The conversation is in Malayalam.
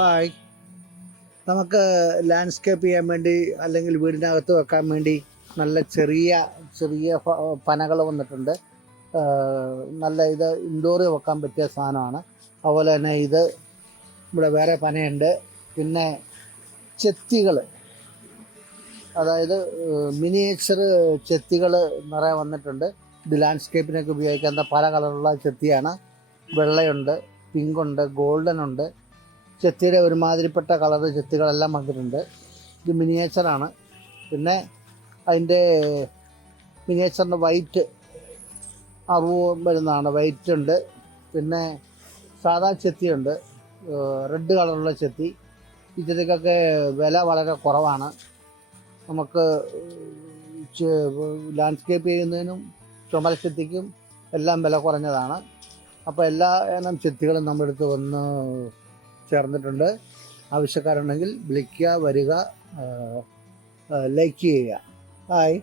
ഹായ്. നമുക്ക് ലാൻഡ്സ്കേപ്പ് ചെയ്യാൻ വേണ്ടി അല്ലെങ്കിൽ വീടിനകത്ത് വെക്കാൻ വേണ്ടി നല്ല ചെറിയ ചെറിയ പനകൾ വന്നിട്ടുണ്ട്. നല്ല ഇത് ഇൻഡോറിൽ വെക്കാൻ പറ്റിയ സാധനമാണ്. അതുപോലെ തന്നെ ഇത് ഇവിടെ വേറെ പനയുണ്ട്. പിന്നെ ചെത്തികൾ. അതായത് മിനിയേച്ചർ ചെത്തികൾ നിറയെ വന്നിട്ടുണ്ട്. ഇത് ലാൻഡ്സ്കേപ്പിനൊക്കെ ഉപയോഗിക്കുന്ന പല കളറുള്ള ചെത്തിയാണ്. വെള്ളയുണ്ട് പിങ്കുണ്ട് ഗോൾഡൻ ഉണ്ട്. ചെത്തിയുടെ ഒരുമാതിരിപ്പെട്ട കളർ ചെത്തികളെല്ലാം വന്നിട്ടുണ്ട്. ഇത് മിനിയേച്ചറാണ്. പിന്നെ അതിന്റെ മിനിയേച്ചറിന്റെ വൈറ്റ് അറുപത് വരുന്നതാണ്. വൈറ്റ് ഉണ്ട് പിന്നെ സാധാ ചെത്തിയുണ്ട്. റെഡ് കളറുള്ള ചെത്തി. ഈ ചെത്തിക്കൊക്കെ വില വളരെ കുറവാണ്. നമുക്ക് ലാൻഡ്സ്കേപ്പ് ചെയ്യുന്നതിനും ചുമല ചെത്തിക്കും എല്ലാം വില കുറഞ്ഞതാണ്. അപ്പോൾ എല്ലാ ഇനം ചെത്തികളും നമ്മുടെ അടുത്ത് വന്ന് ചേർന്നിട്ടുണ്ട്. ആവശ്യക്കാരുണ്ടെങ്കിൽ വിളിക്കുക വരിക ലൈക്ക് ചെയ്യുക. ഹായ്